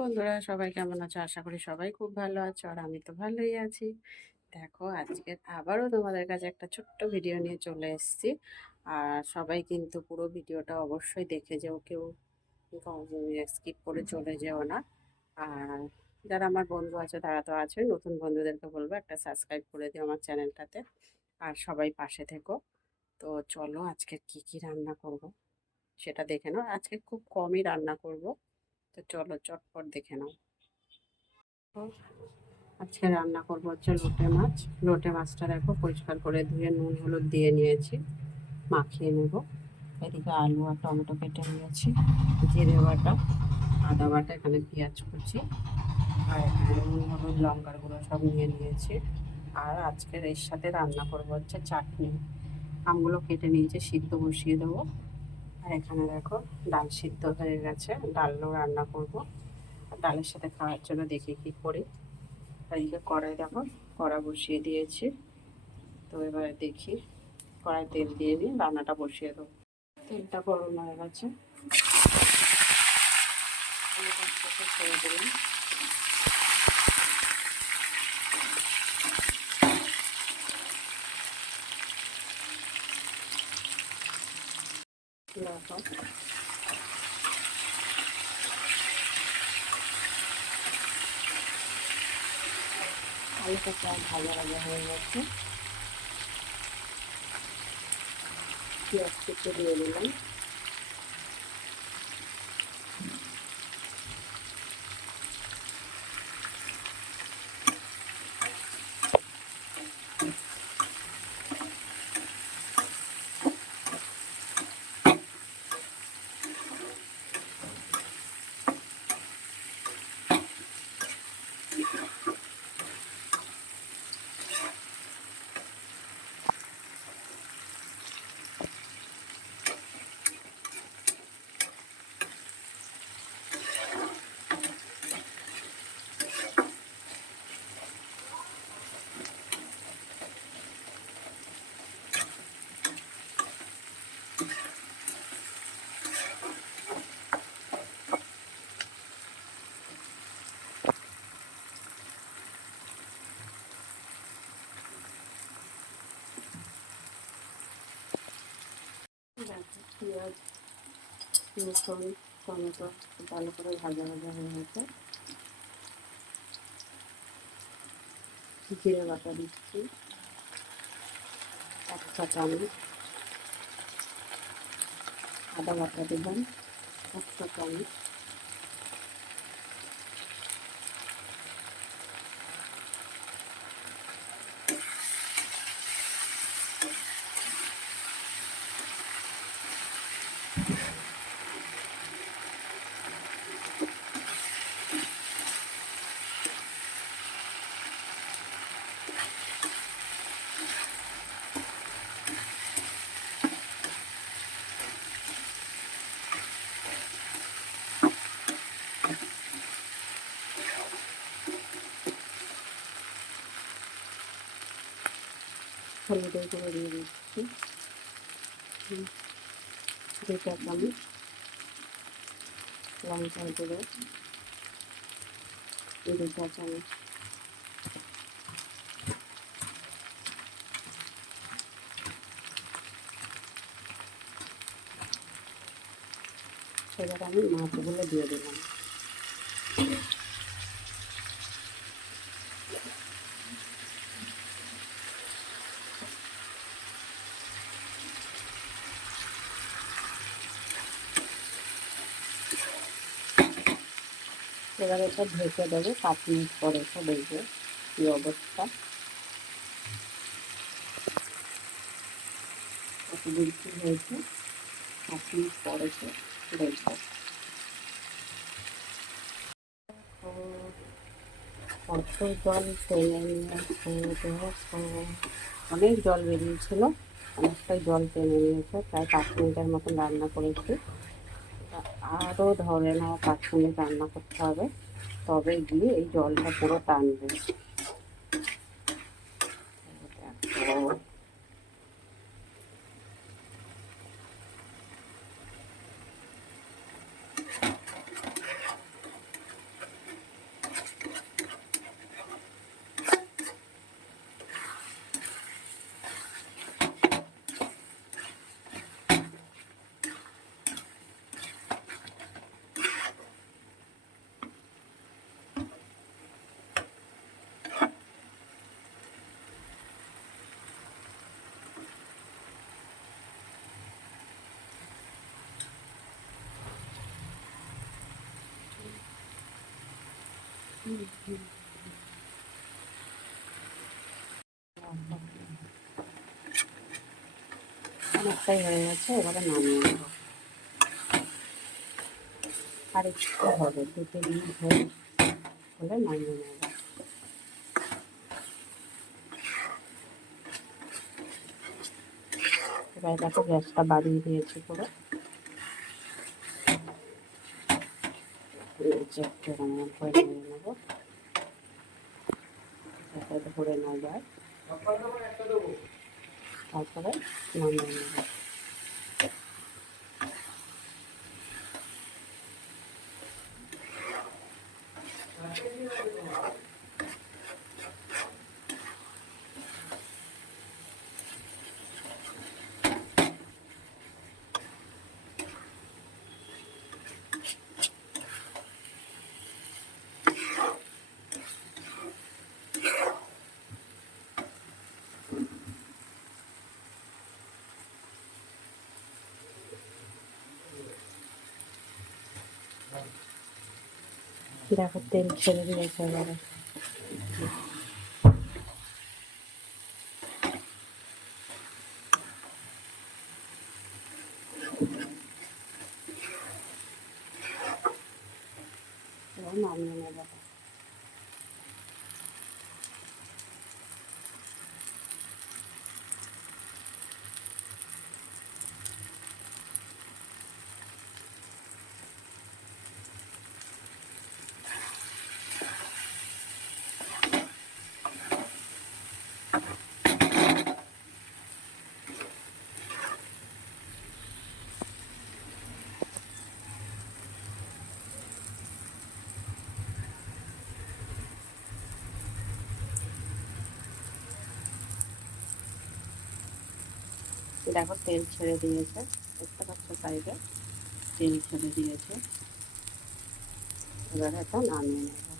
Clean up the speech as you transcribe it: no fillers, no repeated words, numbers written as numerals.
বন্ধুরা, সবাই কেমন আছো? আশা করি সবাই খুব ভালো আছো, আর আমি তো ভালোই আছি। দেখো, আজকে আবারও তোমাদের কাছে একটা ছোট্ট ভিডিও নিয়ে চলে এসেছি। আর সবাই কিন্তু পুরো ভিডিওটা অবশ্যই দেখে যেও, কেউ স্কিপ করে চলে যেও না। আর যারা আমার বন্ধু আছে তারা তো আছে, নতুন বন্ধুদেরকে বলবো একটা সাবস্ক্রাইব করে দিও আমার চ্যানেলটাতে। আর সবাই পাশে থেকো। তো চলো, আজকে কি কি রান্না করব সেটা দেখে নাও। আজকে খুব কমই রান্না করব, তো চলো চটপট দেখে নাও। তো আজকে রান্না করবো হচ্ছে লোটে মাছ। লোটে মাছটা দেখো পরিষ্কার করে ধুয়ে নুন হলুদ দিয়ে নিয়েছি, মাখিয়ে নেব। এদিকে আলু আর টমেটো কেটে নিয়েছি, জিরে বাটা, আদা বাটা, এখানে পেঁয়াজ কুচি, আর এখানে নুন হলুদ লঙ্কার গুঁড়ো সব নিয়ে নিয়েছি। আর আজকের এর সাথে রান্না করবো হচ্ছে চাটনি। আমগুলো কেটে নিয়েছি, সিদ্ধ বসিয়ে দেবো। আর এখানে দেখো ডাল সিদ্ধ হয়ে গেছে, ডালও রান্না করব। আর ডালের সাথে খাওয়ার জন্য দেখি কি করি। এদিকে কড়াই দেখো, কড়া বসিয়ে দিয়েছি। তো এবারে দেখি, কড়াই তেল দিয়ে নিই, রান্নাটা বসিয়ে দেবো। তেলটা গরম হয়ে গেছে, ছেড়ে দিলাম। দেখো আলুটা প্রায় ভাজা ভাজা হয়ে গেছে, পেঁয়াজ কুচি দিয়ে দিলাম। পেঁয়াজ, রসুন, টমেটো ভালো করে ভাজা ভাজা হয়ে গেছে। জিরে বাটা দিচ্ছি 1 চা চামচ, আদা বাটা দিলাম 1 চা চামচ, হলুদের গুঁড়ো দিয়ে দিচ্ছি 2 চা চামচ, লঙ্কার গুঁড়ো 2 চা চামচ। এবার আমি মাছগুলো দিয়ে দিলাম। এবার এটা ঢেকে দেবো, 5 মিনিট পরে এসে দেখবো কী অবস্থা, কতদূর কী হয়েছে। 5 মিনিট পরে এসে দেখবো। কত জল টেনে নিয়েছে, দেখো অনেক জল বেরিয়েছিল, অনেকটাই জল টেনে নিয়েছে। প্রায় 5 মিনিটের মতন রান্না করেছি। আরও ধরে নাও 5 মিনিট রান্না করতে হবে, তবে গিয়ে এই জলটা পুরো টানবে। দেখো অনেকটাই হয়ে গেছে, এবারে নামিয়ে নেব। আর একটু হবে, 2-3 মিনিট হলে নামিয়ে নেব। এবার দেখো গ্যাসটা বাড়িয়ে দিয়েছি পুরো। একটু রান্না করে নিয়ে নেবো, ধরে নেওয়া যায়, তারপরে নামিয়ে নেব। দেখো তেল ছেড়ে দিয়েছে এবারে। এবার নামিয়ে নেব। দেখো তেল ছেড়ে দিয়েছে, দেখতে পাচ্ছ সাইডে তেল ছেড়ে দিয়েছে। এবারে এটা নামিয়ে নেব।